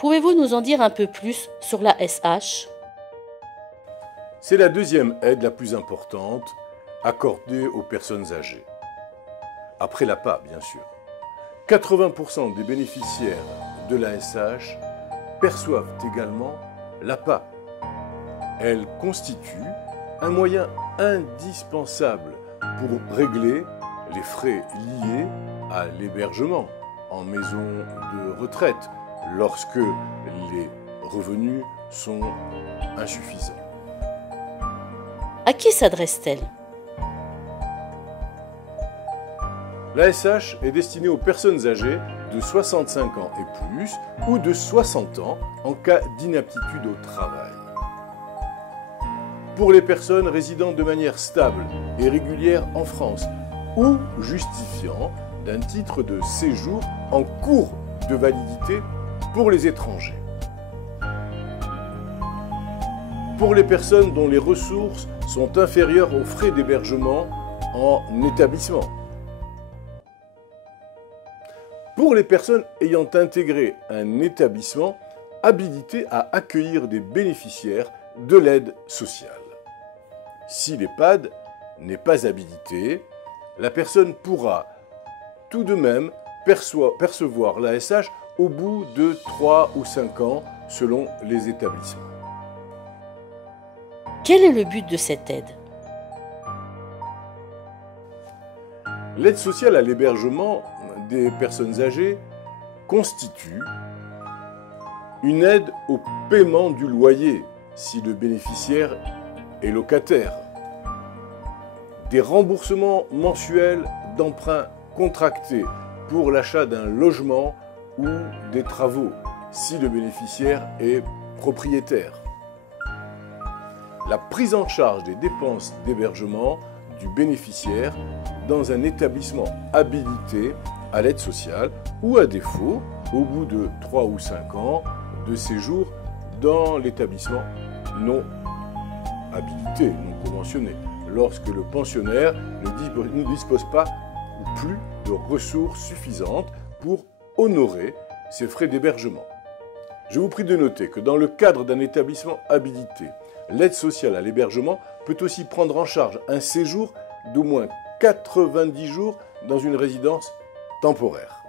Pouvez-vous nous en dire un peu plus sur l'ASH? C'est la deuxième aide la plus importante accordée aux personnes âgées. Après l'APA, bien sûr. 80% des bénéficiaires de l'ASH perçoivent également l'APA. Elle constitue un moyen indispensable pour régler les frais liés à l'hébergement en maison de retraite lorsque les revenus sont insuffisants. À qui s'adresse-t-elle? L'ASH est destinée aux personnes âgées de 65 ans et plus ou de 60 ans en cas d'inaptitude au travail. Pour les personnes résidant de manière stable et régulière en France ou justifiant d'un titre de séjour en cours de validité pour les étrangers. Pour les personnes dont les ressources sont inférieures aux frais d'hébergement en établissement. Pour les personnes ayant intégré un établissement habilité à accueillir des bénéficiaires de l'aide sociale. Si l'EHPAD n'est pas habilité, la personne pourra tout de même percevoir l'ASH au bout de 3 ou 5 ans selon les établissements. Quel est le but de cette aide? L'aide sociale à l'hébergement des personnes âgées constitue une aide au paiement du loyer si le bénéficiaire est locataire, des remboursements mensuels d'emprunts contractés pour l'achat d'un logement ou des travaux si le bénéficiaire est propriétaire, la prise en charge des dépenses d'hébergement du bénéficiaire dans un établissement habilité à l'aide sociale ou à défaut, au bout de 3 ou 5 ans de séjour dans l'établissement non habilité, non conventionné, lorsque le pensionnaire ne dispose pas ou plus de ressources suffisantes pour honorer ses frais d'hébergement. Je vous prie de noter que dans le cadre d'un établissement habilité, l'aide sociale à l'hébergement peut aussi prendre en charge un séjour d'au moins 90 jours dans une résidence temporaire.